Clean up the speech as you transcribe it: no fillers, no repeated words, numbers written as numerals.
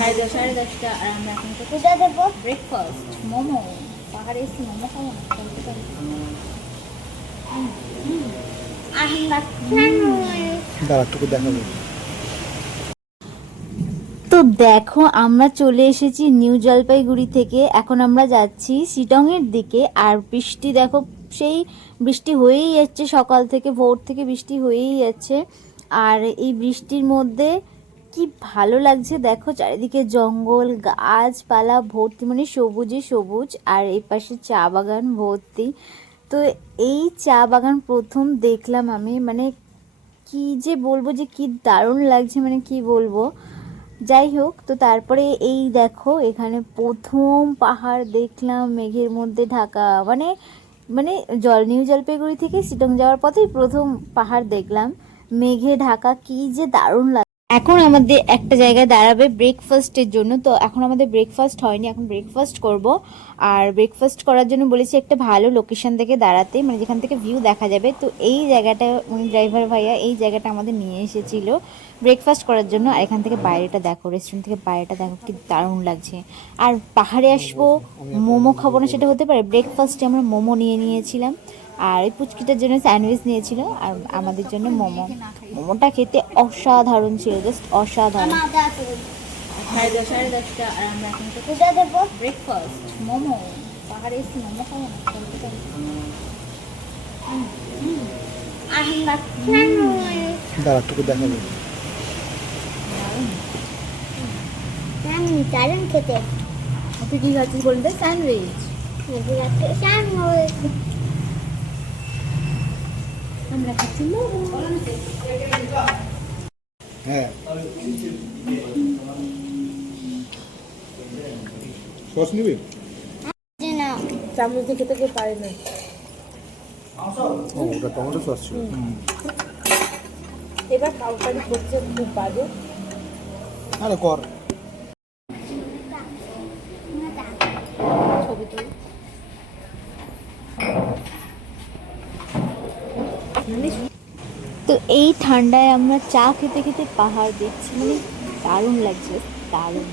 10:30 আর আমরা এখন ব্রেকফাস্ট মোমো পাহাড়ে এসে মোমো খাবো না দাঁড়াটুকু দেখাবো। তো দেখো আমরা চলে এসেছি নিউ জলপাইগুড়ি থেকে। এখন আমরা যাচ্ছি শিটংয়ের দিকে। আর বৃষ্টি দেখো, সেই বৃষ্টি হয়েই যাচ্ছে সকাল থেকে, ভোর থেকে বৃষ্টি হয়েই যাচ্ছে। আর এই বৃষ্টির মধ্যে কি ভালো লাগছে দেখো, চারিদিকে জঙ্গল গাছপালা ভর্তি, মানে সবুজে সবুজ। আর এই পাশে চা বাগান ভর্তি। তো এই চা বাগান প্রথম দেখলাম আমি, মানে কি যে বলবো, যে কি দারুণ লাগছে, মানে কি বলবো। যাই হোক, তো তারপরে এই দেখো এখানে প্রথম পাহাড় দেখলাম মেঘের মধ্যে ঢাকা, মানে মানে নিউ জলপাইগুড়ি থেকে শিলং যাওয়ার পথেই প্রথম পাহাড় দেখলাম মেঘে ঢাকা। কি যে দারুণ লাগে। এখন আমাদের একটা জায়গায় দাঁড়াবে ব্রেকফাস্টের জন্য। তো এখন আমাদের ব্রেকফাস্ট হয়নি, এখন ব্রেকফাস্ট করব। আর ব্রেকফাস্ট করার জন্য বলেছি একটা ভালো লোকেশন থেকে দাঁড়াতে, মানে যেখান থেকে ভিউ দেখা যাবে। তো এই জায়গাটা উনি ড্রাইভার ভাইয়া এই জায়গাটা আমাদের নিয়ে এসেছিল ব্রেকফাস্ট করার জন্য। আর এখান থেকে বাইরেটা দেখো, রেস্টুরেন্ট থেকে বাইরেটা দেখো কি দারুণ লাগছে। আর পাহাড়ে আসবো, মোমো খাবো না সেটা হতে পারে। ব্রেকফাস্টে আমরা মোমো নিয়ে নিয়েছিলাম, আর এই পুচকিটার জন্য স্যান্ডউইচ নিয়েছিল, আর আমাদের জন্য মোমো। মোমোটা খেতে অসাধারণ ছিল, জাস্ট অসাধারণ। 10:30 আর আমরা এখন ব্রেকফাস্ট মোমো পাহাড়ে এসে মোমো খাবো না দাঁড়াটুকু দেখাবো। দারুণ খেতে। তুই কি খাচ্ছিস বলতে? স্যান্ডউইচ। আমরা খাচ্ছি মোমো। হ্যাঁ, সস নিবি? না, চামচ দিয়ে খেতে কেউ পারে না। ওটা টমেটো সস ছিল। এবার কাউকারি করছে খুব বাজে। আরে কর। ছবি তুলি। তো এই ঠান্ডায় আমরা চা খেতে খেতে পাহাড় দেখছি, মানে দারুণ লাগছে, দারুণ।